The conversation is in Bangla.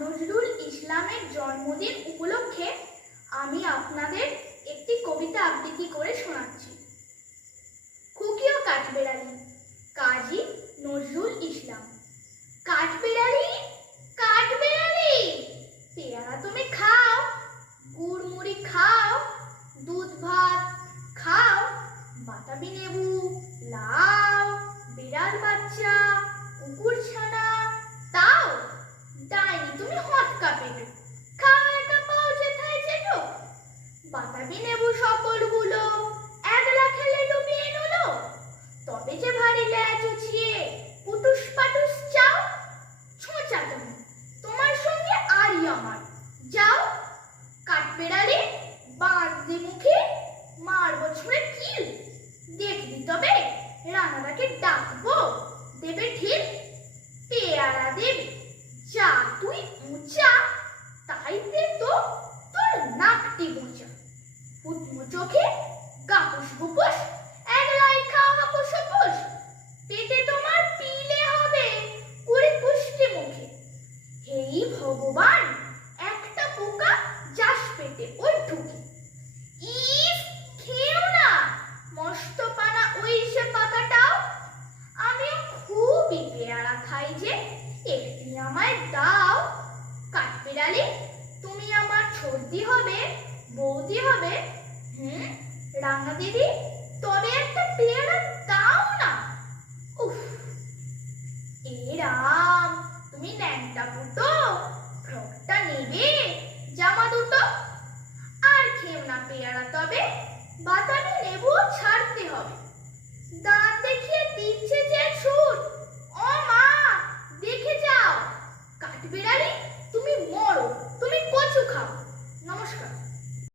নজরুল ইসলামের জন্মদিন উপলক্ষে আমি আপনাদের একটি কবিতা আবৃত্তি করে শোনাচ্ছি। খুকি ও কাঠবেড়ালি, কাজী নজরুল ইসলাম। কাঠবেড়ালি কাঠবেড়ালি, পেয়ারা তুমি খাও গুড় মুড়ি খাও, দুধ ভাত খাও, বাতাবি লেবু তুমি হটকা পেটো খাও একা পাও যেথায় যেটো বাতাবি লেবু চোখে গাপুস গুপুস, একলাই খাও হাপুস হাপুস পেটে তোমার পিলে হবে কুড়ি পুষ্টি মুখে। হেই ভগবান, একটা পোকা যাস পেটে ওই ঢুকে। ইস, খেও না মস্ত পানা ওই সে পাতাটাও আমিও খুবই পেয়ারা খাই যে, একটি আমায় দাও। কাঠবিড়ালি, তুমি আমার সর্দি হবে, বৌদি হবে হুম রাঙা দিদি, তবে একটা পেয়ারা দাও না। উফ, এ তুমি ন্যাংটা ফুটো ফ্রকটা নেবে, জামা দুটো। আর খেও না পেয়ারা, তবে বাতাবি